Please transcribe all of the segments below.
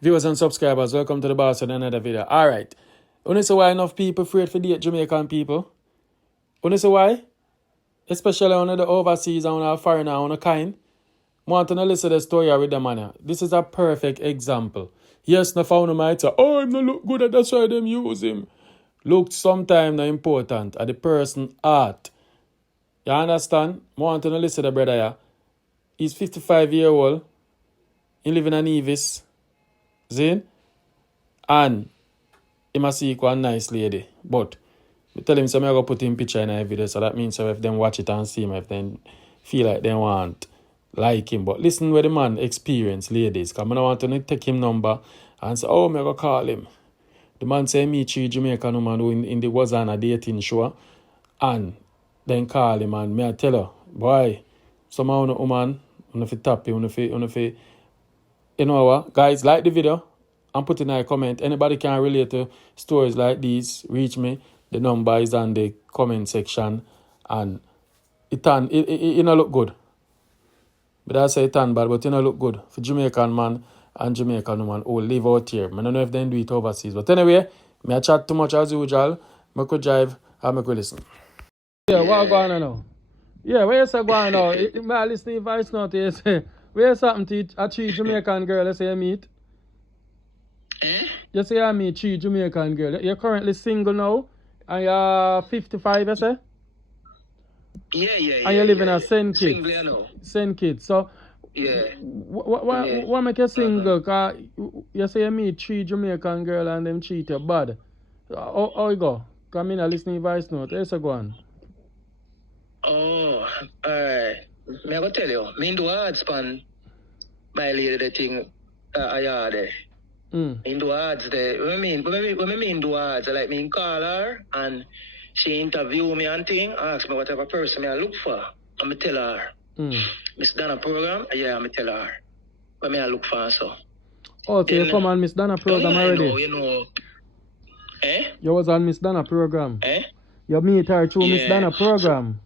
Viewers and subscribers, welcome to the boss with another video. Alright. You know why enough people afraid for date Jamaican people? You know why? Especially on the overseas and on the foreigner on the kind. I want to listen to the story with the man. This is a perfect example. Yes, the founder might say, oh, I'm not look good at that's why them use him. Look sometimes not important at the person art. You understand? I want to listen to the brother here. He's 55 years old. He live in a Nevis. Zin? And he must see a nice lady. But I tell him, so I'm going to put him picture in a video. So that means so if them watch it and see him, if they feel like they want like him. But listen where the man experience, ladies. Because I don't want to take him number and say, oh, I'm going to call him. The man say, me 3 Jamaican woman who in the was on a dating show. And then call him and me I tell her, boy, some of the woman, if you tap you, you know what? Guys, like the video and put in a comment. Anybody can relate to stories like these, reach me. The number is on the comment section. And it don't look good. But I say it bad, but it don't look good. For Jamaican man and Jamaican woman who live out here. I don't know if they do it overseas. But anyway, I chat too much as usual. I could drive and I could listen. Yeah, what going on now? Yeah, where you going now? I listen to voice note you say. Where's something to a 3 Jamaican girl you say you meet? You say you meet 3 Jamaican girl. You're currently single now? And you're 55, you say? Yeah. And you live in a St. Kitts. Single, you know. St. Kitts. So, what make you single? Because you say you meet 3 Jamaican girl and them cheat you bad. How you go? Come in and listen to voice note. How's it going? Oh, alright. Me I go tell you, me do hard span my lady the thing I had there. Me do hards there. What I mean do hards, like me call her and she interview me and thing, ask me what type of person me I look for. And me tell her. Miss Dana program, yeah, me tell her. What me I look for so. Oh, so you come on Miss Dana program already? You know. You was on Miss Dana program? You meet her through Miss Dana program?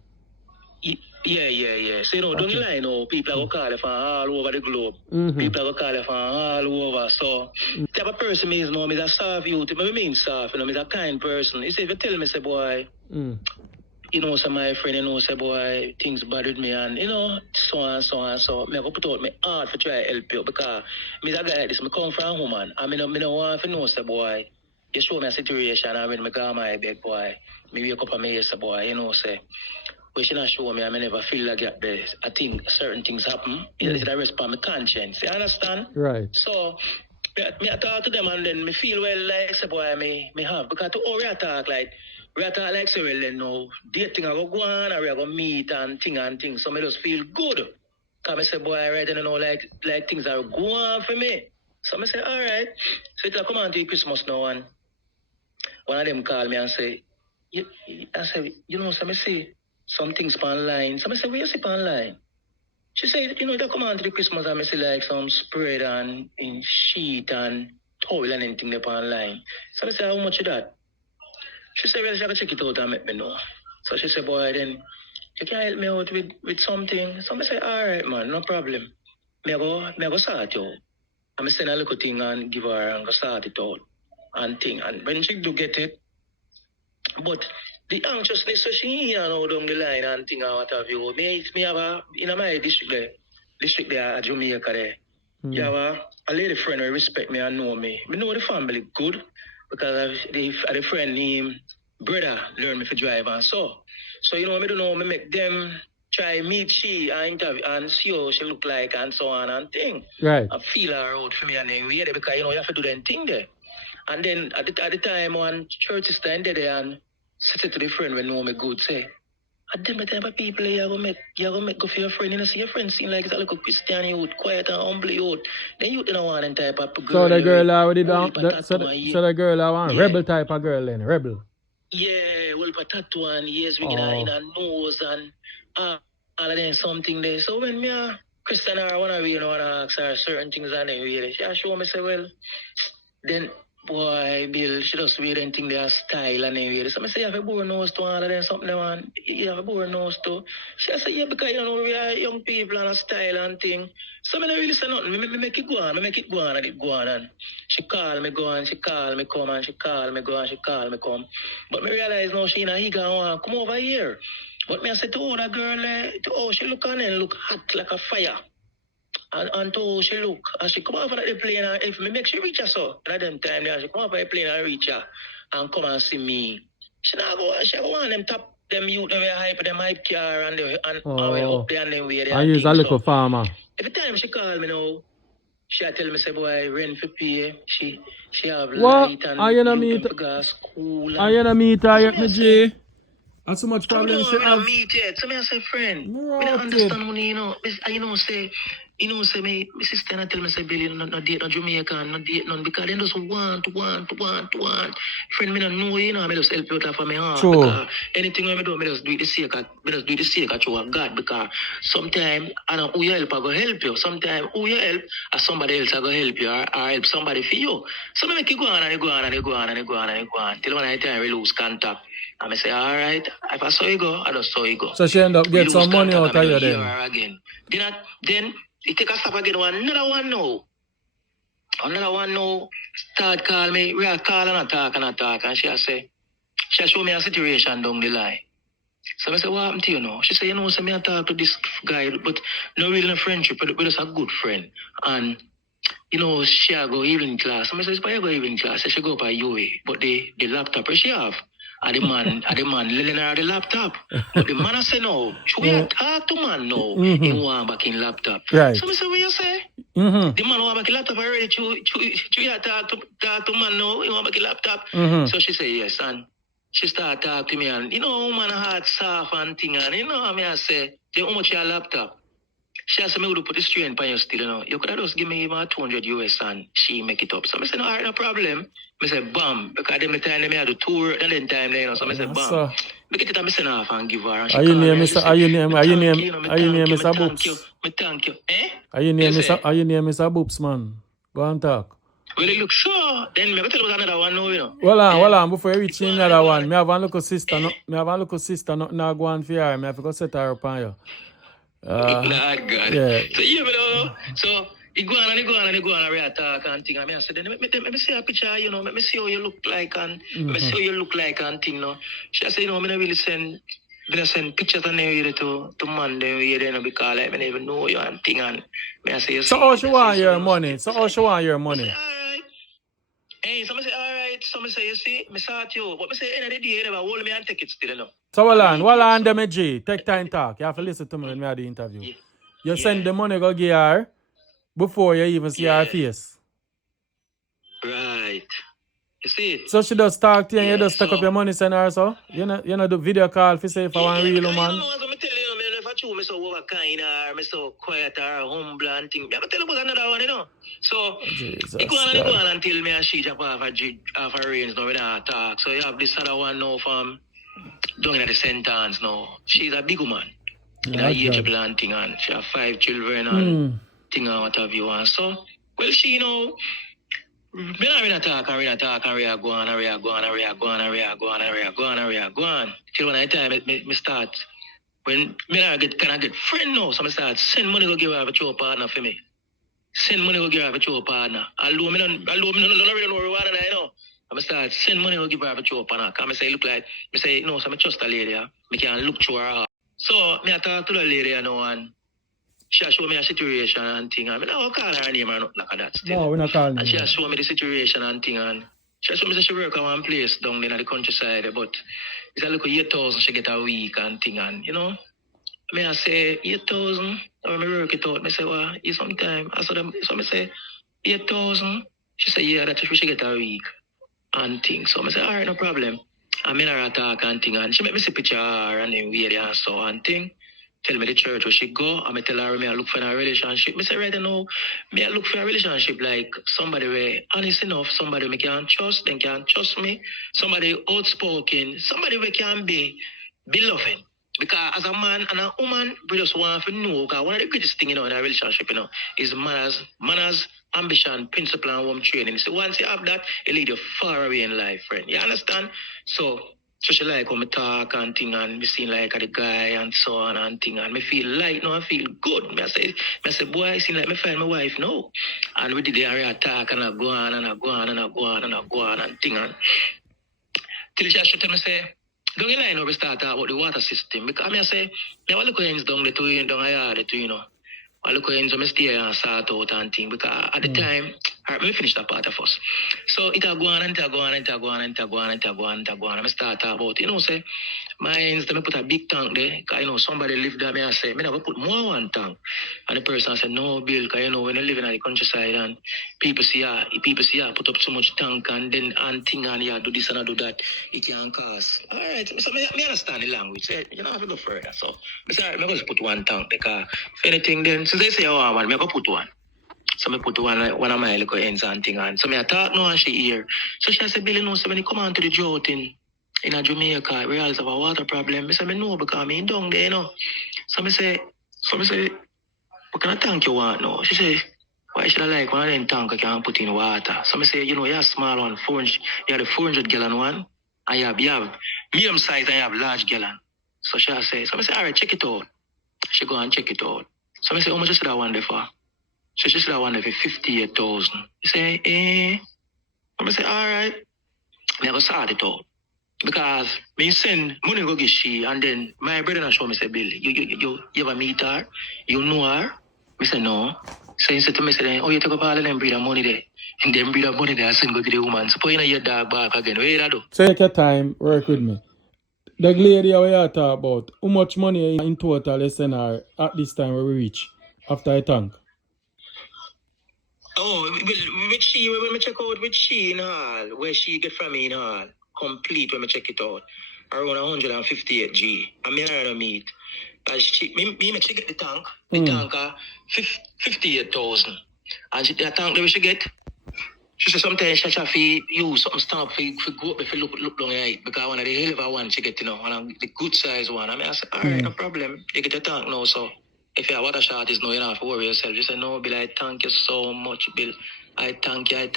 Yeah. So, don't you lie now, people are going to call you from all over the globe. People are going to call you from all over. So, the type of person me is now, I'm a soft youth. I mean soft, I'm a kind person. You see, if you tell me, say, boy, you know, so my friend, you know, say, boy, things bothered me and, you know, so and so. I'm going to put out my heart for try to help you because I'm a guy like this. I come from a woman. I don't want to know, say, boy, you show me a situation and when I go my beg, boy, me wake up and me say, boy, you know, say, we should not show me, I never feel like this. I think certain things happen. It's the rest of my conscience. You understand? Right. So, I talk to them and then me feel well like, say, boy, me have. Because to all we talk like, say, well, then, no, dating I go on, or we go meet and thing. So, me just feel good. Because I say, boy, right, and you know, like things are going on for me. So, I say, all right. So, it's come on to Christmas now, and one of them call me and say, I say, you know, so I say, some things online. So I say, where you see online? She said, you know, they come on to the Christmas and I say like some spread and in sheet and towel and anything there online. So I say, how much is that? She said, well, she can check it out and make me know. So she said, boy, then you can help me out with something. So I say, all right, man, no problem. Me go start you. I'm send a little thing and give her and go start it out and thing. And when she do get it, but the anxiousness so she here now down the line and thing or what have you. Me have in my district there at Jamaica there. You have a lady friend who respect me and know me. Me know the family good because the friend named brother learn me to drive and so. So you know me don't know me make them try meet she and interview and see how she look like and so on and thing. Right. I feel her out for me and then we because you know you have to do them thing there. And then at the time one church is standing there and sit to the friend when know me good say, I did my type of people you go make go for your friend, you know, see your friend seem like it's a little Christian youth, quiet and humble youth. Then you don't want any type of girl. So the girl already down so the girl I want rebel type of girl then, rebel. Yeah, well for tattoo and yes, we in a nose and all of them something there. So when me Christian or one of you know wanna ask her certain things and then really she show me say well then Boy, Bill, she just wear anything their style and everything. So I say, you have a born nose to all of them, something, man. You have a born nose to. She say, yeah, because, you know, we are young people and a style and thing. So I don't really say nothing. Me make it go on. Me make it go on and it go on. And she call me go and she call me come and she call me go and she call me come. But me realize now she he gonna come over here. But me I say to all that girl, she look on and look hot like a fire. And to she look, and she come off of the plane, and if me make she reach her so, at them time, she come off of the plane and reach her, and come and see me. She not go, she go on them top, them youth, them hype car, and way up there, and them way there. I use a little farmer. Every time she call me now, she tell me, say, boy, rent for pay, she have what? light, and you know meet school. And you know meet her yet, me G? That's so much problem she have. I meet yet. So me I say, friend, I don't understand when you know, say me sister and tell me say Billy no date no Jamaican, no date none because they just want. Friend, me don't know, you know, I just help you out for my heart. True. Because anything I do, I just do it the sake of God, because sometimes I know who you help, I go help you. Sometimes who you help, somebody else I go help you or help somebody for you. So I make it go on till when I time we lose contact. I say, all right, if I saw you go, I just saw you go. So she end up get some money out of you then. Again. Then it take a stop again. Another one now. Start call me. We are calling and talk. And she show me a situation down the line. So I say, what happened to you now? She say, you know, so me I talk to this guy, but no really no friendship, but we're just a good friend. And you know, she go evening class. So I say, why you go evening class? She go by UA, but the laptop she have. And the man lending her the laptop. But the man I say no. Should we talk to man now? He want back in laptop. Right. So I say, what you say? The man want back in laptop already. Should talk to man now? He want back in laptop. So she say yes. And she start talk to me. And you know, man heart soft and thing. And you know, I say, how much your laptop? She asked me to put the strain on you still, you know. You could have just give me even 200 US and she make it up. So I said, no, all right, no problem. I said, bam. Because them time they had the tour, and then time they, you know. So I said, bam. Make it up, I said, off and give her. And are you name Mr. Boops? Thank you. Eh? Are you name Mr. Boops, man? Go and talk. Well, it looks so. Then maybe tell us another one now, you know. Well on, before you reach another one. Me have a little sister, not go on for her. Me have to go set her up on you. God. Yeah. So you know, so he go on and we talk and thing. I mean, I said, let me see a picture, you know, let me see how you look like and let me see how you look like and thing, no. She said, you know, I don't really send pictures and everything to man them you know, because like, I don't even know you and thing and I say, so how she want your money? Hey, somebody say, all right. Somebody say, you see, I saw you. But I say, end of the day, you never hold me and take it still, you know. So, hold on, them G. Take time talk. You have to listen to me when we have the interview. Yeah. You send the money go give her before you even see her face. Right. You see it? So she does talk to you and you just take up your money, send her so? You know do video call if you say if I want real man. You know, as I tell you, man, if I choose me so overkind or me so quiet or humble and thing, I tell you about another one, you know. So, you go on until me and she jump off a range now with her talk. So you have this other one now from down in the sentence now. She's a big woman. In a age of and thing and she have 5 children and thing and what have you. And so, well, she, you know, me not talk and we are going. Till when I time me start, when me I get friend now, so I start send money go give her a show partner for me. Send money go give her a show partner. Although me don't really know reward and I know. I start send money go give her a show partner. Cause I say look like me say no, so I trust a lady. Me can look through her. So me I talk to the lady now and she show me a situation and thing. I mean, I don't call her name or nothing like that still. No, we're not calling her. And she show me the situation and thing. And she show me that she work at one place down in the countryside. But it's a little 8,000 she get a week and thing. And, you know, I say 8,000. When I work it out, I say, well, you sometime. So I say 8,000. She say, yeah, that's what she get a week and thing. So I say, all right, no problem. I'm in her talk and thing. And she make me see picture and then weird and so and thing. Tell me the church where she go, and I tell her me I look for a relationship. I say right now, me I look for a relationship like somebody where honest enough, somebody me can trust, they can trust me, somebody outspoken, somebody where can be loving. Because as a man and a woman, we just want to know, because one of the greatest things, you know, in a relationship, you know, is manners, ambition, principle, and home training. So once you have that, it lead you far away in life, friend. You understand? So she like when me talk and thing and me seem like the guy and so on and thing and me feel light now, I feel good. Me say, boy, I seem like me find my wife now. And we did the area talk and I go on and I go on and I go on and I go on and thing and till she tell me say, don't you lie now we start talk about the water system. Because I say, yeah, what look hands down the two down yard the you know. I look at him, stay and sort out and thing because at the time, all right, let me finish that part of us. So it a go on and it a go on and it a go on and it a go on and it a go on and it a go on. I start talk about, say, my ends, let me put a big tank there because, somebody live there, me I say, me never put more one tank. And the person said, no, Bill, because, when you live in the countryside and people see put up so much tank and then and thing and do this and do that, it can cost. All right, so me understand the language. Say, I have to go further. So, I say, all right, I'm going to put one tank because if anything then, since they say, oh, man, I'm going to put one. So I put one of my little ends and thing on. So I talk now and she hear. So she said, Billy, no, so when you come on to the drought in Jamaica, we always have a water problem. I said, I know because I'm down there, So I say, what kind of tank you want now? She said, why should I like one of them tank I can put in water? So I say, you have a small one, 400, you have the 400 gallon one, and you have medium size and you have large gallon. So she say, all right, check it out. She go and check it out. So I say, how much is that one there for? So she said, I want to 58,000. He say, I say, all right. I go sort it out. Because me send money go get she, and then my brother show me say, Billy, you ever meet her? You know her? I say, no. So he said to me, oh, you take up all of them breed of money there. And then breed of money there, I send go to the woman. So you know your dog back again. What you do? Take your time, work with me. The lady we are talking about, how much money in total you send her at this time where we reach after I tank? Oh, with she, when we check out with she in hall, where she get from me in hall, complete when we check it out, around 158 G. I mean, I don't meet. As she, me she get the tank 58,000. And the tank that she get, she said sometimes she have to use something stamp for go up if you look down here, because one of the hell of a one she get, one of the good size one. I said, all right, no problem. You get the tank now, so. If your water short is no, you don't have to worry yourself. You say, no, Bill, I thank you so much, Bill. I thank you. I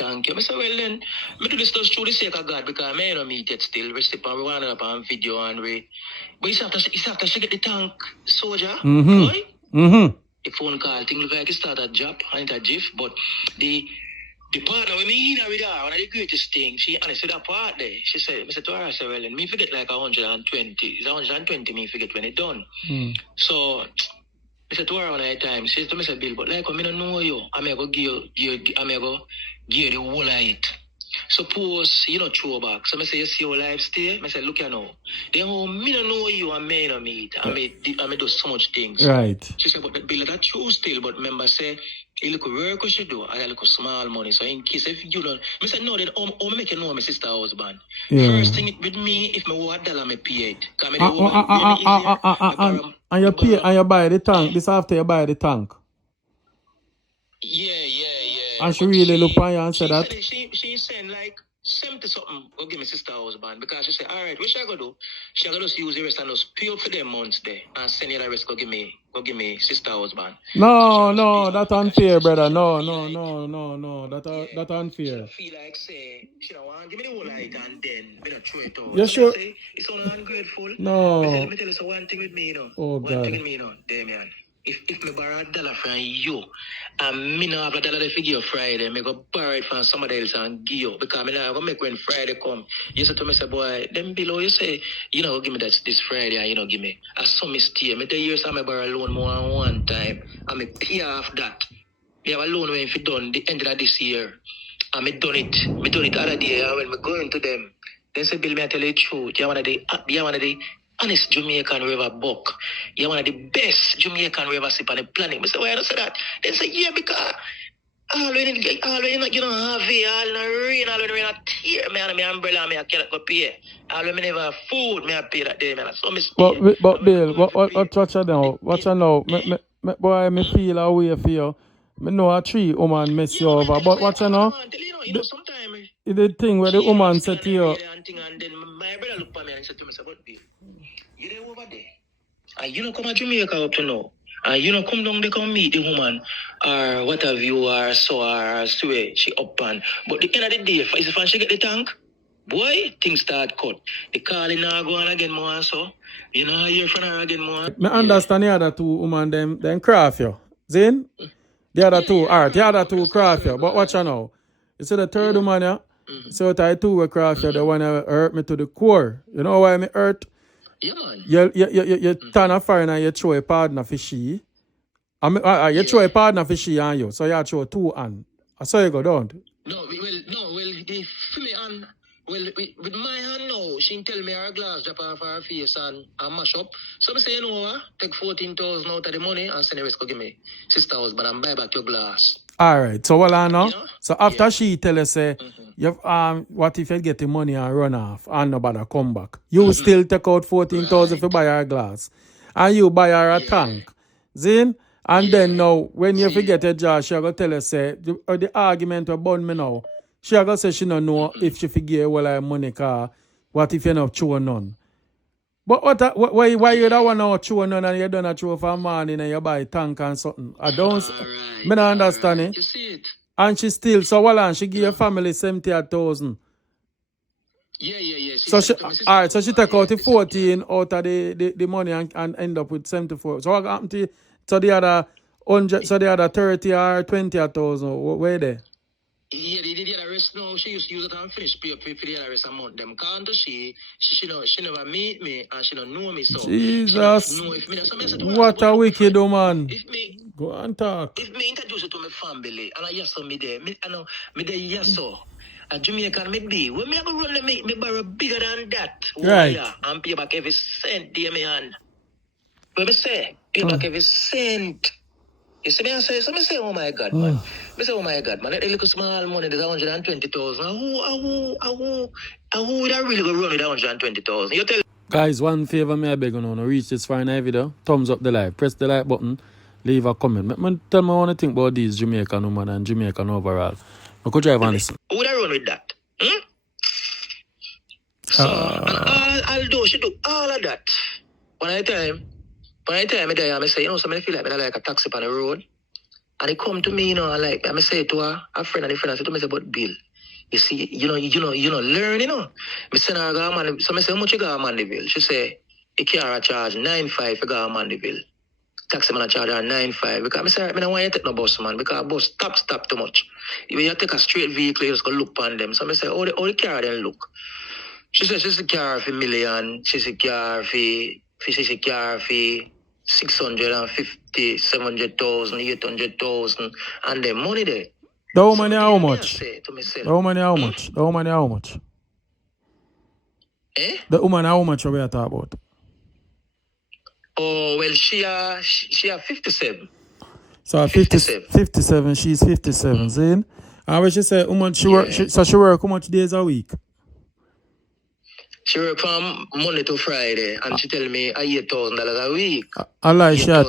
say, well, then, me do this just through the sake of God, because I may not meet yet still. We step on, we want up on video and we. But it's after she get the tank, soldier, boy. The phone call, thing look like it start a job, and it's a GIF, but the partner with me in with her, one of the greatest things, she honestly that part there. She said, to her, I said, well, then, me forget like 120. It's 120 me forget when it's done. So, I said to her one night time, she said to me, Bill, but like, I don't know you. I'm going to give you the whole of it. Suppose you don't throw back. So I say, you see your life stay? I say, look you now. Then how me don't know you and me don't meet. I may do so much things. Right. She said, but Bill, that's true still. But remember, say, you look work what she do, and I look small money. So in case if you don't, I said, no, then how make you know my sister husband? Yeah. First thing with me, if me want $1, me pay it. And you pay and you buy the tank. This after you buy the tank. Yeah. And she really look on you and say that. She said like 70 something. Go give me sister husband because she said, all right, what she gonna do? She gonna just use the rest and just pay up for them months there and send you the rest. Go give me sister husband. No, that's unfair, brother. No. That unfair. She feel like say she don't want give me the whole light and then me not throw it out. You sure? It's so ungrateful. No. Let me tell you so one thing with me, Oh, one thing with me, Damian. If me borrow $1 from you, and me not have $1 to give you Friday, me go borrow it from somebody else and give you. Because me not gonna make when Friday come. You say to me, say, boy, them below you say, give me that this Friday and give me. I saw me stay. Me tell you, so I borrow a loan more than one time. And me pay off that. Me have a loan when if it done the end of this year. And me done it. Me done it other day. And when me going to them, they say, Bill, me I tell you the truth. You one of the honest Jamaican river buck. You're one of the best Jamaican river sip on the planet. I say, why I don't say that? They say, yeah, because all when you don't have it, all the rain, all when the rain tear me and my umbrella, I cannot go pay. All when I never have food, I pay that day, man. So but Bill, watch her now. Watch her now. Boy, me feel a way for you. I know a tree woman mess you over, but watch her now. The thing where the woman said to you. And then my brother looked at me and said to me, but Bill, you there over there? And you don't come to Jamaica up to now. You know, come down, they come meet the woman, or what have you, or so, or swear, she up and. But the end of the day, if she get the tank, boy, things start cut. The calling now go on again more, so. You know, hear from her again more. Me understand the other two woman, them craft you. Zin? The other two, alright, the other two craft you. But watch you now. You see the third woman, yeah? So I two were craft you, the one that hurt me to the core. You know why me hurt? Yeah, man. You turn a foreigner and you throw a partner for she. You throw a partner for she and you. So you throw two and. I saw you go down. Well, if me and with my hand now, she tell me her glass drop off her face and mash up. So I say, you know what? Take 14,000 out of the money and send the rest go give me sister husband and buy back your glass. Alright, so what I know? You know? So after she tell us say, what if you get the money and run off and nobody come back? You still take out 14,000 for buy her glass. And you buy her a tank. Zin? And then now, when you forget a job, she go tell us say, the argument about me now, she go say she don't know if she forget well her money car, what if you not chew none? But why you don't want to chew none and you don't chew for morning and you buy tank and something? I don't understand it. You see it? And she still, so well, and she give your family 70,000. Yeah. So she take out the 14 out of the money and end up with 74. So what happened to so the other 100, so the other 30 or 20,000? Where they? Yeah, the other rest now, she used to use it and finish pay for the other rest amount. Them can't she never meet me and she don't know me, so Jesus, know if me, so what a wicked woman. If me go and talk. If me introduce you to my family and I yes so me there, I know me there yes so. A Jamaican me be. When me go run me borrow bigger than that. Right. And pay back every cent dear me hand. But me say, pay back every cent. You see me I say, so me say, oh my God, man. Me say, oh my God, man. That little small money, there's 120,000. Who would I really go run with 120,000? You tell. Guys, one favor me I beg you now, reach this far in a video. Thumbs up the like, press the like button, leave a comment. Tell me what you think about these Jamaican women and Jamaican overall. I could drive and listen. Who would I run with that? So, although she do all of that, when I tell me there, I say, you know, somebody feel like me like a taxi on the road. And they come to me, you know, like, I say to her, a friend and a friend, I say to me, about Bill. You see, you know, learn, you know. I send her a man, so I say, how much you got a Mandeville? She say, you can't charge 9.5 for a Mandeville. Taxi man charge her 9.5 because I say, I don't want you to take no bus, man, because bus stop too much. If you take a straight vehicle, you just go look on them. So I say, oh, the car then look. She says she's a car for $1 million, she's a car for 650, 700,000, 800,000, and the money there. The woman how much? The woman how much? The woman how much? The woman how much are we talking about? Oh, well, she 57. So 57, she's 57, see? And when she say, how much she work, she work how much days a week? She work from Monday to Friday, and she tell me $8,000 a week. I lie, she tell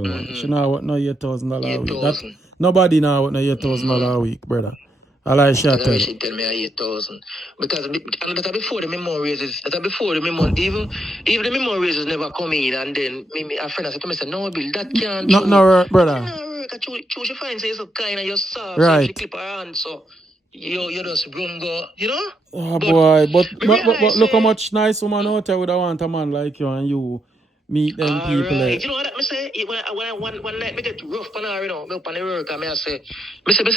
me. She know what no $8,000 a week. That, nobody know what no $8,000 a week, brother. I lie, she tell me. She tell me 8,000 because and that before the minimum raises. That before the minimum, even the minimum raises never come in, and then me a friend said to me, "No, Bill, that can't." No, brother. No, choose your fine, say so kind of your soft, right? So she clip her hand, so you just run go, you know. Oh boy, but look how much nice woman out there would want a man like you and you meet them people. Right. You know what I say? When night me get rough on her, you know, me up on the work and I say, me say to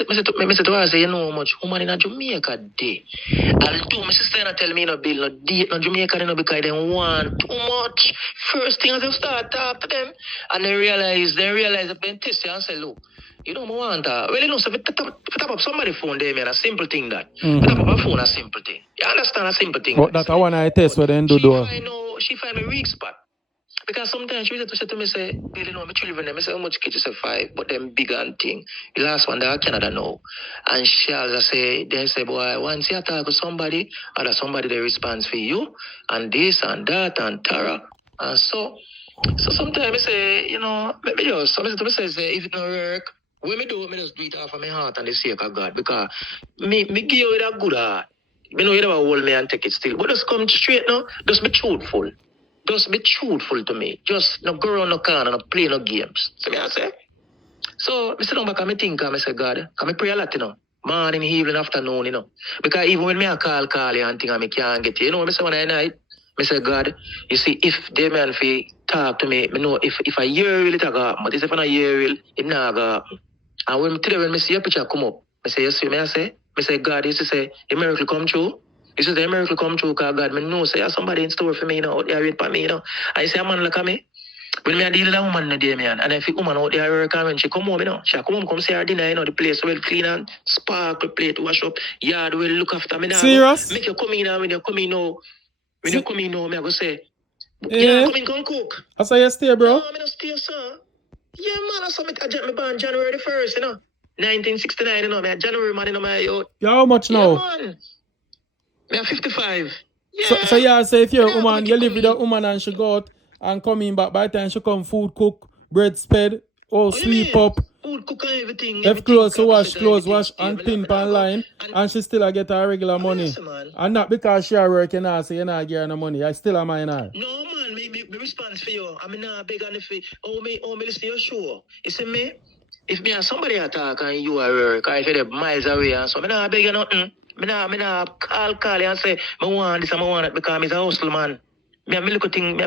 her, say, you know how much woman in a Jamaica day. And two, my sister tell me no bill, no date, no Jamaica, you know, because they want too much. First thing as they start talk to them, and they realize if they test you and say, look, you don't want that. Well, you know, so if you tap up somebody's phone there, man, a simple thing that. Tap up a phone, a simple thing. You understand a simple thing? But that's one I test where they do. She find a weak spot. Because sometimes she used to say to me, say, you know, my children, I say, how much kids? She say 5, but them big and thing. The last one, they are Canada now. And she also say, they say, boy, once you talk to somebody, or somebody they responds for you, and this and that, and Tara. And so sometimes I say, you know, maybe just, somebody say, if it don't work, when me do, me just do it off of my heart and the sake of God. Because me give you a good heart. You know, you never hold me and take it still. But just come straight now, just be truthful. Just be truthful to me. Just no go around no corner, no play no games. So me I say. So I sit down back and I think, I say, God, I pray a lot, you know. Morning, evening, afternoon, you know. Because even when me I call you and think I can't get you, you know, I say one night, I say, God, you see, if they man fi talk to me, I know if I hear will it go happen. But if I not hear will, it not go happen. And when I see your picture come up, I say, yes, I say, God, you say, a miracle come true. You say, the miracle come true, because God, I know, say, there's somebody in store for me, you know, out there wait for me, you know. And you say, a man look at me. When I deal with a woman the day, man, and if the woman out there work, when she come home, you know, she come home, come see her dinner, you know, the place well clean and sparkle, plate, wash up, yard will look after me. Serious? Make you come in and when you come in now, me I go say, yeah, come in, come cook. I say you stay, bro. No, me no stay, sir. Yeah, man, I saw me born January the 1st, you know, 1969, you know, me January, man, you know, my youth. You how much now? Yeah, man. Me 55. Yeah. So yeah, say if you're a woman, you live with a woman and she go out and come in back, by the time she come, food cook, bread spread, sleep up. Food cook and everything. If clothes to wash, and pin pan line, and she still get her regular money. And not because she are working hard, so you're not getting her money. I still am mine her. No man, me response for you. I mean not beg on the fee. Me listen to your show. You see me? If me and somebody attack and you are work, or if you're miles away and so, me not beg you nothing. Me not call you and say, me want this and me want that because I'm a hustle man. Me little thing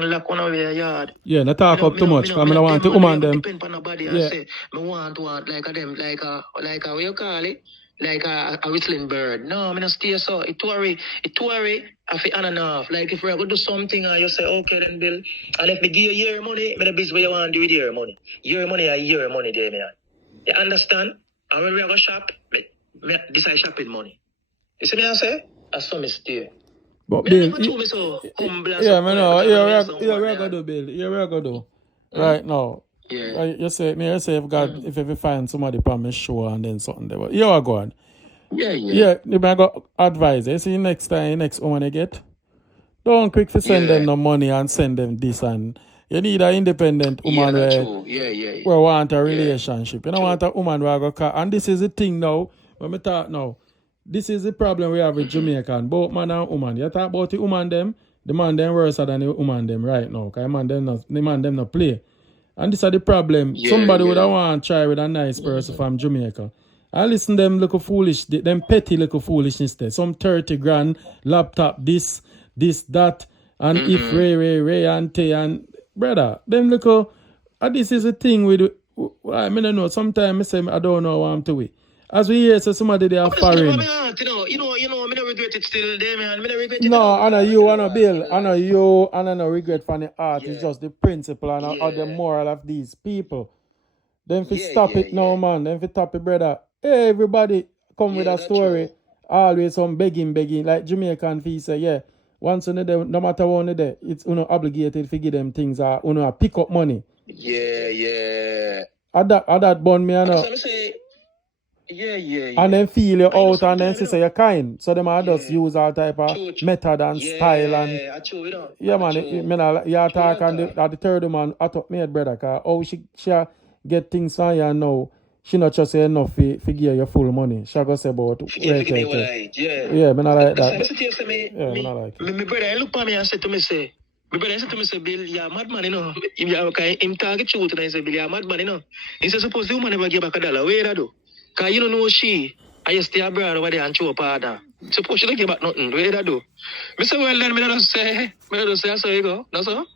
lock one over the yard. Yeah, not talk up too much, because I don't want to woman them. Depend on nobody and say, me want like a them, like a what you call it? Like a whistling bird. No, me not stay so. It worry, I feel on and off. Like if we're going to do something and you say, okay then Bill, and if me give you your money, me the business what you want to do with your money. Your money there, man. You understand? And when we go shop, me decide shopping money. You see me I say? I saw me stay. But Bill, yeah, man, no, you're going to do, Bill. You're going to do. Right now. Yeah. You say if God, if you find somebody on my show and then something there, but you are going. Yeah. Yeah, you might go advise. You see next time, next woman you get, don't quick to send them no money and send them this, and you need an independent woman where want a relationship. You don't want a woman where go car. And this is the thing now, when we talk now, this is the problem we have with Jamaican, both man and woman. You talk about the woman them, the man them worse than the woman them right now, because the man them not play. And this is the problem. Somebody would want to try with a nice person from Jamaica. I listen them look foolish, them petty look foolishness there. Some 30 grand, laptop, this, that, and if Ray, and Tay, and brother, them look, this is the thing with, I mean, I know, sometimes I say, I don't know what I'm doing. As we hear, so somebody they are foreign. You know, I don't regret it still, man. I don't regret it. No, I know you, I know Bill. I know you, and I know regret for the art. It's just the principle and the moral of these people. Then if you stop it now, man. Then if you stop it, brother. Hey, everybody come with a story. True. Always some begging. Like Jamaican fee say, once no matter what they, it's obligated to give them things or pick up money. Yeah. At that bond me, I know. Yeah. And then feel you out and then say you're kind. So them are just use all type of method and style and man, you talk and the third man at up me brother, cause how she get things on you now, she not just say enough to give you full money. She go say about yeah, man, I like that. I like it. My brother look at me and said to me, Bill, you're madman, you know. Him target truth and I say, Bill, you're madman, you know. He said, suppose the woman never give back $1. Where that do? Because you don't know I stay abroad over there and show up harder. Suppose she don't give back nothing. Where that do? I say, well, then, I don't say, so you go. No, so?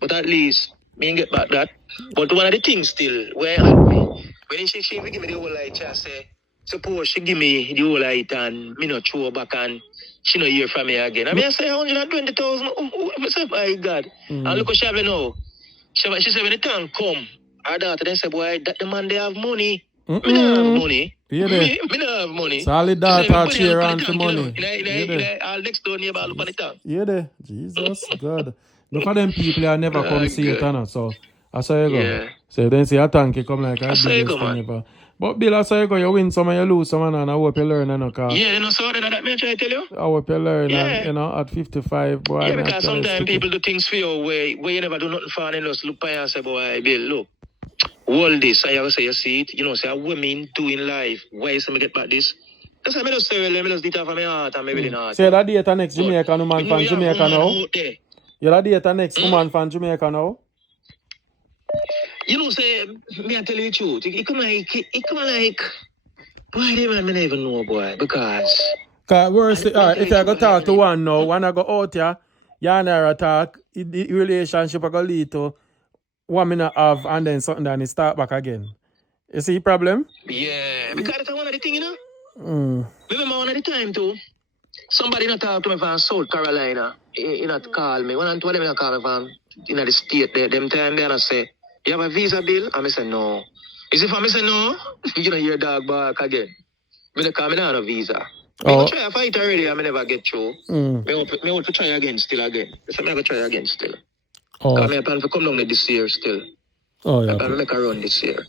But at least, me get back that. But one of the things still, where when she give me the whole light, I say, suppose she give me the whole light and me not throw back and she not hear from me again. I mean, I say 120,000. I say, my God. And look what she have now. She said, when the time come, her daughter then say, boy, that the man, they have money. Me don't have money. Me don't have money. Solid daughter cheer on to money. I'll next door neighbor look on the tongue. Yeah, there. Jesus, God. Look at them people that never come see it, so I saw you go. Yeah. So then see a tank come like I saw you go, man. But Bill, I saw you go, you win some and you lose some, and I hope you learn, Yeah, you know, so that me try to tell you. I hope you learn, and, at 55, boy. Yeah, because sometimes people do things for you where you never do nothing for and just look by and say, boy, Bill, look. All this, I ever say you see it, you know, say a women doing life. Why you say me get back this? That's why I just say, well, let me just do it for my heart and my really heart. Say that date next Jamaican woman from Jamaica now. You'll date the next woman from Jamaica now? You know, say, me I tell you the truth. It come like, boy, they man, me never even know, boy, because. Cause worse, if I go talk to one now, when I go out here, you and her talk, the relationship I go lead to 1 minute have and then something then it start back again. You see the problem? Yeah, because that's one of the things, you know. Remember one of the time too, somebody not talk to me from South Carolina. He not call me. One of them not call me from the state there. Them time they not say, you have a visa bill? And I say no. Is if I say no, you know your dog bark again. Me not call me not a visa. Me try to fight already, I never get through. Me want to try again still again. So me go try again still. Because I plan to come down this year still. I plan to make a run this year.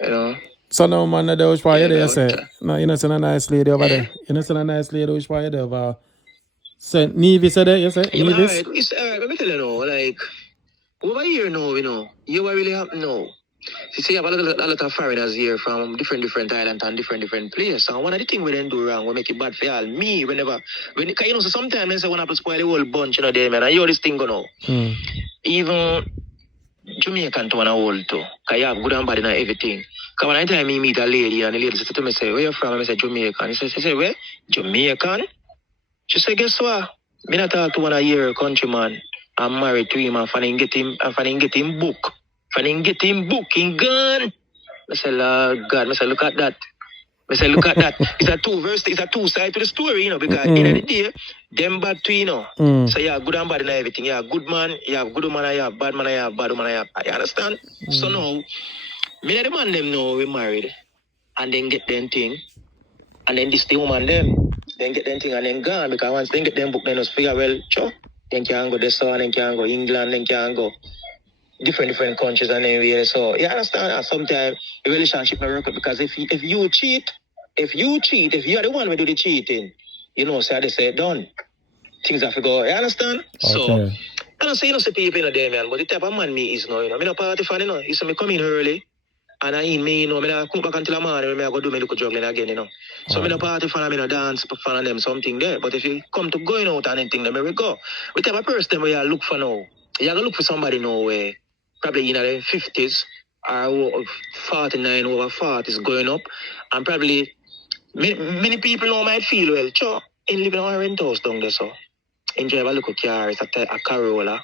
You know? So now man, there was why you say, no, you know, see a nice lady over there. You know, see a nice lady which why you there over St. Nevis there, you say? Yeah, Nevis? alright. It's alright, let me tell you now, like, over here now, you know, you what really happen now. You see, you have a lot of foreigners here from different islands and different places. And one of the things we then do wrong, we make it bad for y'all. Me, because you know, so sometimes they say when I spoil the whole bunch, you know, there, man, I hear this thing go now. Even Jamaican to one hold too. Because you have good and bad in everything. Because when I time me meet a lady and the lady says to me, say, where you from? I say, Jamaican. She say, where? Jamaican? She say, guess what? Me not talk to one a year countryman. I'm married to him and I get him book. If I get him book, in gun. I say, Lord God, I say, look at that. I say, look at that. It's a two side to the story, you know, because in the day, them bad too, you know. So you have good and bad in everything. You have good man, you have good woman, you have bad man, you have bad woman, you have. You understand? So now, me and the man them know we married and then get them thing. And then this the woman them, then get them thing and then gone. Because once they get them book, then just figure, well, sure. Then can go this one, then can go England, then can go different countries and everywhere. So you understand that sometimes a relationship may work out because if you cheat, if you are the one who do the cheating, you know, so they say done. Things have to go. You understand? Okay. So I don't say you know see people in the day, man, but the type of man me is no, you know. I'm not party fan, you know. You see me come in early and I in me, you know, I don't come back until the morning when I go do my little juggling again, you know. So I'm not party fan, I'm not dance fan of them, something there. But if you come to going out and anything, then we go. The type of person where you look for now, you gotta look for somebody now where probably in their 50s or 49 over 40s going up. And probably many people now might feel, well, sure, in living on a rent house down there, so enjoy a little car, it's a Corolla.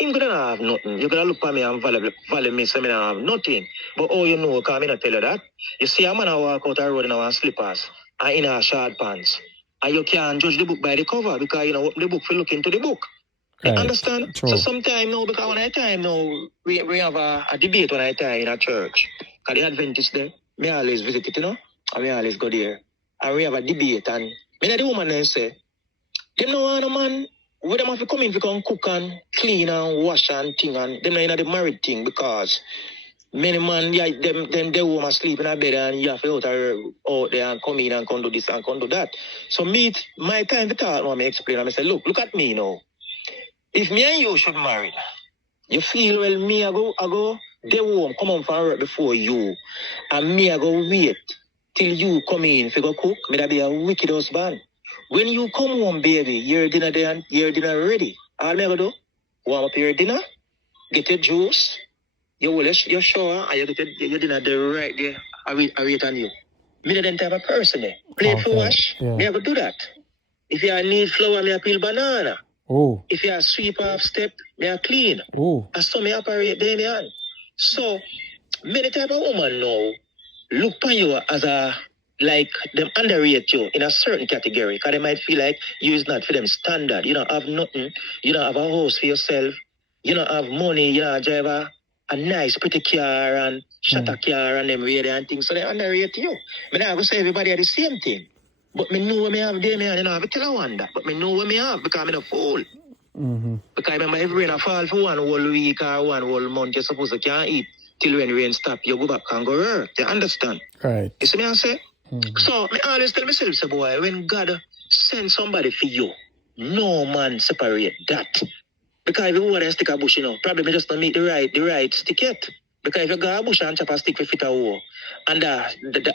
I'm gonna have nothing. You're gonna look at me and value me, so I don't have nothing. But oh, you know, because I not tell you that. You see a man walk out the road in our slippers and in our short pants. And you can't judge the book by the cover because you know the book for look into the book. You understand? True. So sometimes now, because when I time now, we have a debate when I time in a church. Because the Adventists there, me always visit it, you know, and me always go there. And we have a debate, and me and the woman then say, them no want a man, where them have to come in to come cook and clean and wash and thing, and them not in the married thing, because many man, yeah, them they woman sleep in a bed and you have to out there and come in and come do this and come do that. So my time to talk, I explain, and I say, look at me now. If me and you should marry, you feel, well, me, I go, they won't come on from work before you. And me, I go wait till you come in to go cook. Me that be a wicked husband. When you come home, baby, your dinner there and your dinner ready. All me I go do, warm up your dinner, get your juice, your shower, and you get your dinner there right there. I wait on you. Me the type of person there. Plate for wash, me I go do that. If you need flour, me I peel banana. Oh. If you are sweep off step, they are clean. Oh. As so me operate there, man. So, many type of woman now look upon you as a, like, them underrate you in a certain category. Because they might feel like you is not for them standard. You don't have nothing. You don't have a house for yourself. You don't have money. You don't drive a nice, pretty car and shutter car and them radio and things. So they underrate you. But I go say everybody are the same thing. But me know what me have there, me and I have to tell one that. But me know what me have because I'm a fool. Because I remember every rain I fall for one whole week or one whole month, you're supposed to can't eat till when rain stop, you go back and go work. You understand? Right. You see me I say? So me always tell myself, say, boy, when God send somebody for you, no man separate that. Because if you want to stick a bush, you know, probably me just don't meet the right stick yet. Because if you go a bush and chop a stick for fit a hole, and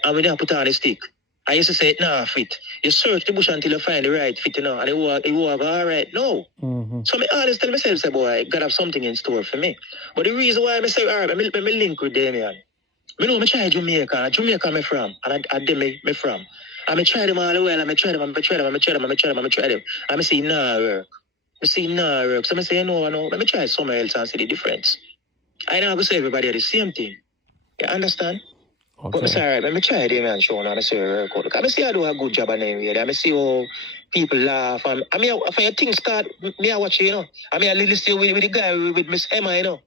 when you put on a stick, I used to say it nah fit. You search the bush until you find the right fit, you know, and it walk all right. No. So I always tell myself, say, boy, God have something in store for me. But the reason why I say, all right, I link with Damien. I know I try Jamaica. Jamaica me from. And I them me from. I try them all the way. I try them. I see nah work. I see nah work. So I say, no. Let me try somewhere else and see the difference. I know I go say everybody are the same thing. You understand? Okay. But sorry, let me try them and show and I say work out. Look, I see I do a good job on them here. I see how people laugh. And I mean, if I think start, me I watch you know. I mean, I listen with the guy with Miss Emma, you know.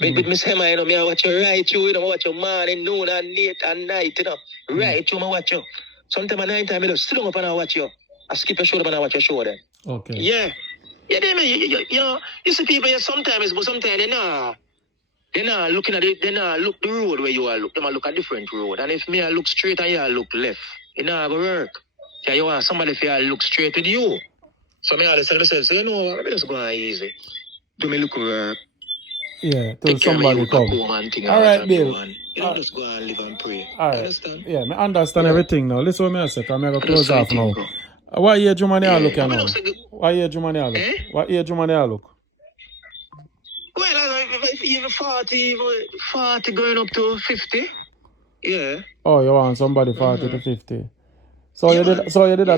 With Miss Emma, you know, me I watch you right through, you know, I watch you morning, noon, and late and night, you know. Right through, I watch you. Sometimes at night time, I just sit down up and I watch you. I skip your show and I watch your show then. Okay. Yeah. Yeah, they you know, you see people here sometimes, but sometimes they're not looking at it, they're not look the road where you are look. They might look a different road. And if me I look straight and you look left, it not gonna work. Yeah, you want somebody if you look straight with you. So me always tell myself, say, no, let me just go on easy. Do me look work. Yeah, till somebody come. All right, Bill. You know, just go and live and pray. All right. Understand? Yeah, I understand everything now. Listen what I say, I'm going to close off now. What age you man look at now? What age you man look? What age you man look? Well, even 40 going up to 50. Yeah. Oh, you want somebody 40 to 50. So you did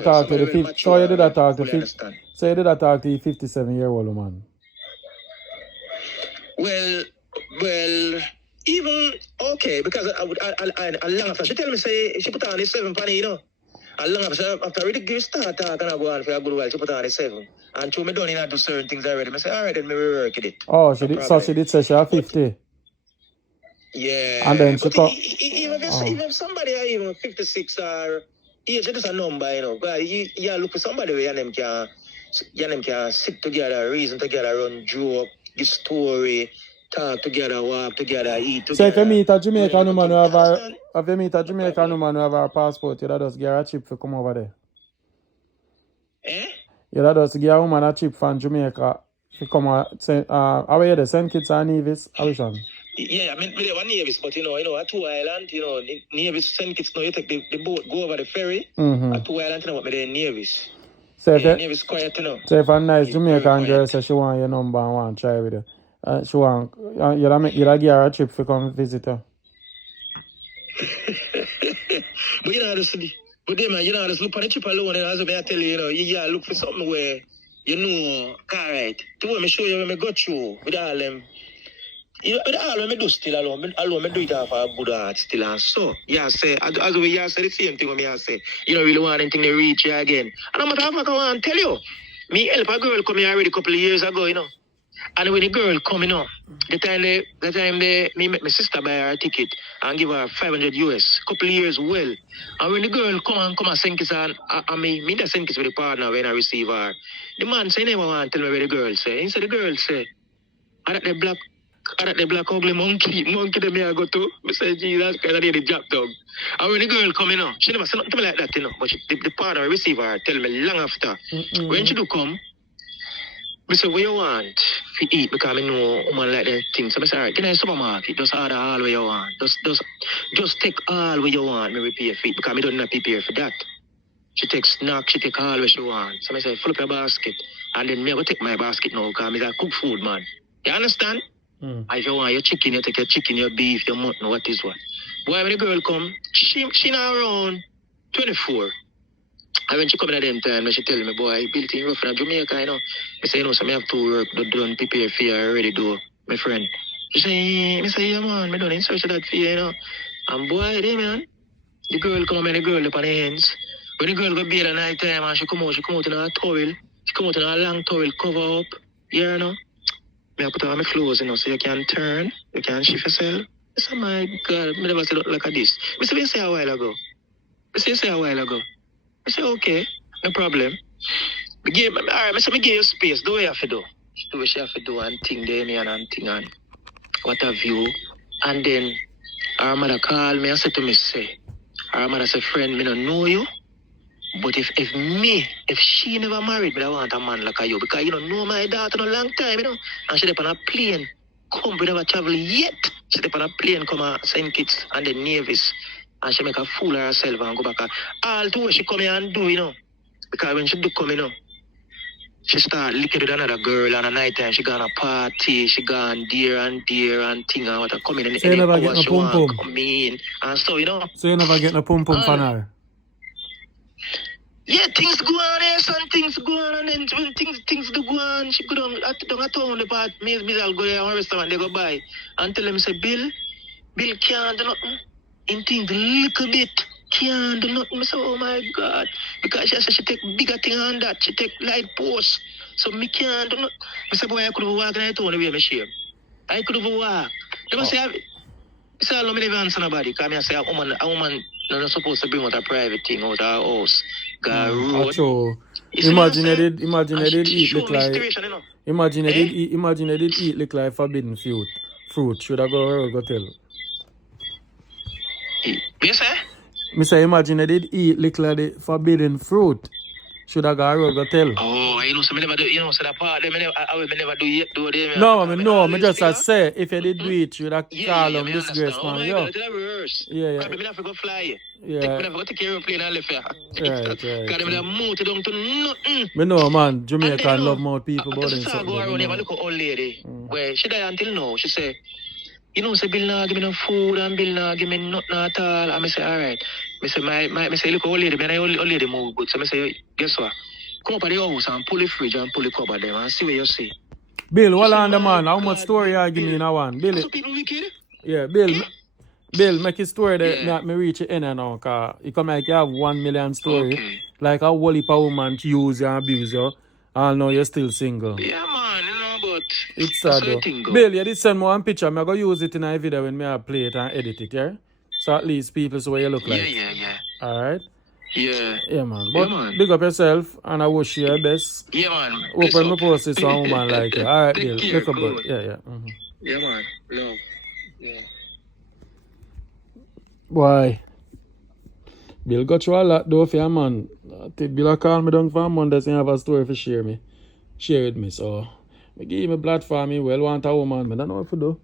talk to the 50. So you did talk to 50. So you did talk to the 57-year-old woman. Well, even okay, because I long after she tell me say she put on the 7 penny, you know. I long after I really give start talk and I go on for a good while, she put on the 7. And to me done in do certain things already. I say, all right, then we work it. Oh, she did. So she did say she have 50. Yeah. And then she come. Even if somebody are even 56 or age, just a number, you know. But you look for somebody where them can sit together, reason together, run joke, give story, talk together, walk together, eat together. So if you meet a Jamaican woman who have her passport, you just get her a chip for come over there. You just get a woman a chip from Jamaica to come how are you there? St. Kitts and Nevis? How is it? Yeah, I mean, we have Nevis, but you know, at 2 Island, you know, Nevis, St. Kitts, you take the boat, go over the ferry, at 2 Island, you know, but then Nevis. So Nevis quiet, you know. So if a nice Jamaican girl says she want your number and want to try with you, she want, you'll give her a trip to come visit her. But you know, but then, man, you know, just look on the chip alone, and as I tell you, you know, you gotta look for something where, you know, alright, to when I show you when I go through with all them. You know, all when I do still alone, I do it off a good heart still, and so, yeah, say, as we say the same thing when I say, you don't really want anything to reach you again. And I'm not I want to tell you, me help a girl come here already a couple of years ago, you know. And when the girl come, you know, the time me make my sister buy her a ticket and give her 500 US, couple of years well. And when the girl come and send kiss and me just send kiss with the partner when I receive her. The man say never want to tell me where the girl say. He said the girl say, I that the black ugly monkey that me I go to. I say, Jesus Christ, I need the job dog. And when the girl come, you know, she never say nothing to me like that, you know. But the partner receive her tell me long after. When she do come, I say, what you want to eat? Because I know woman like that thing. So I say, all right, get in the supermarket. Just order all what you want. Just take all what you want. Me prepare for it. Because I don't not prepare for that. She takes snack. She take all what she want. So I say, fill up your basket. And then me go take my basket now. Because I'm a cook food man. You understand? If you want your chicken, you take your chicken, your beef, your mutton, what is what. Boy, when the girl come, she now around 24. And when she come in at them time, she tell me, boy, built in rough in Jamaica, you know. I say, you know, so I have to work, done prepare for you already do, my friend. She say, yeah, man, I done in search of that for you, you know. And boy, there, man, the girl come and the girl up on the hands. When the girl go bathe at night time and she come out in a towel. She come out in a long towel, cover up, you know. I put on my clothes, you know, so you can turn, you can shift yourself. I say, my God, I never said like this. I say, you say a while ago. I say, okay, no problem. I give you space, do what you have to do. Do what you have to do and think there and think and what have you. And then our mother called me and said to me, our mother said, friend, me don't know you. But if she never married me, I want a man like you. Because you don't know my daughter in a long time, you know. And she on a plane. We never travel yet. She on a plane come to St. Kitts and then Nevis. and she make a fool of herself and go back. All to what she come here and do, you know. Because when she do come, you know, she start licking with another girl on a night time. She gone a party, she gone there and thing and what come in and So you never get no pum pum. come in and so, you know. So you never get no pum pum for her. Yeah, things go on there, son. Things go on, and then when things do go on, she go down at town the part. Me I'll go there to a restaurant, they go buy and tell them say Bill can't do nothing. In things little bit can't do nothing. I say, oh my God, because she said she take bigger thing on that. She take light post, so me can't do nothing. I say, boy, I could have walked in the town the way me share. I could have walked. They must say, I say, I don't never answer nobody. Because I say a woman not supposed to bring out a private thing out of her house. So imagine they did eat look like imagine they did eat look like forbidden fruit. Should I go tell? You say? Me say imagine they did eat look like the forbidden fruit. Should I go tell? Oh, you know, so me never do. You know, so that part, I never do yet. No, me just say if you did do it, should I call them disgrace, man? Oh my God, it's reverse. Yeah. Because me never go fly. Yeah. Me never go take airplane and left here. Right. Because me never move to down to nothing. Me know, man. Jamaican love more people, but then something. I go around here, look at old lady. Where she died until now. She say, you know, say Bill nah give me no food and Bill nah give me nothing at all. And I say, all right. I say, me say, look, old lady, man, old lady move good. So I say, guess what? Come up at the house and pull the fridge and pull the cupboard them and see what you see. Bill, what on the man? How much story you give me in a one? Bill, so people wicked? Yeah, Bill, make a story that me reach the end now, cause you come like you have 1 million story. Okay. Like a whole heap of woman to use you and abuse you, and now you're still single. Yeah, man, you know, but it's sad though. Bill, you did send me one picture. I'm going to use it in a video when I play it and edit it, yeah? So at least people see what you look like. Yeah. Alright? Yeah, man. But big up yourself, and I wish you your best. Yeah, man. Open my post this one woman like you. Alright, Bill. Look up good. Yeah. Mm-hmm. Yeah, man. Love. Yeah. Boy. Bill got you a lot though for your man. Bill call me down for a Monday and have a story for share with me. So I give him a platform. Me well want a woman. I don't know if you do.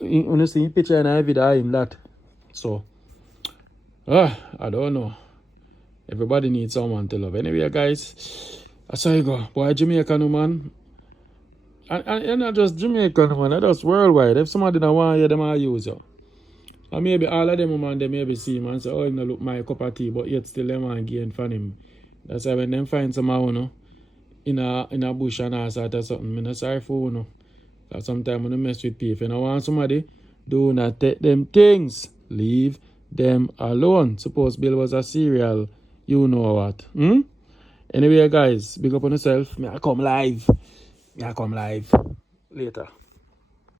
When you see a picture in a video in that. So I don't know. Everybody needs someone to love. Anyway, guys, that's how you go. Boy, Jamaican woman. And not just Jamaican woman, that's just worldwide. If somebody don't want you, they might use you. And maybe all of them women, they maybe see him and say, oh, you know, look my cup of tea, but yet still they want to gain from him. That's why when them find someone, you know, in a bush and all sort of something, I'm not sorry for you know. Because sometimes when you mess with people, if you don't want somebody, do not take them things. Leave them alone. Suppose Bill was a serial, you know what. Anyway, guys, big up on yourself. May I come live later.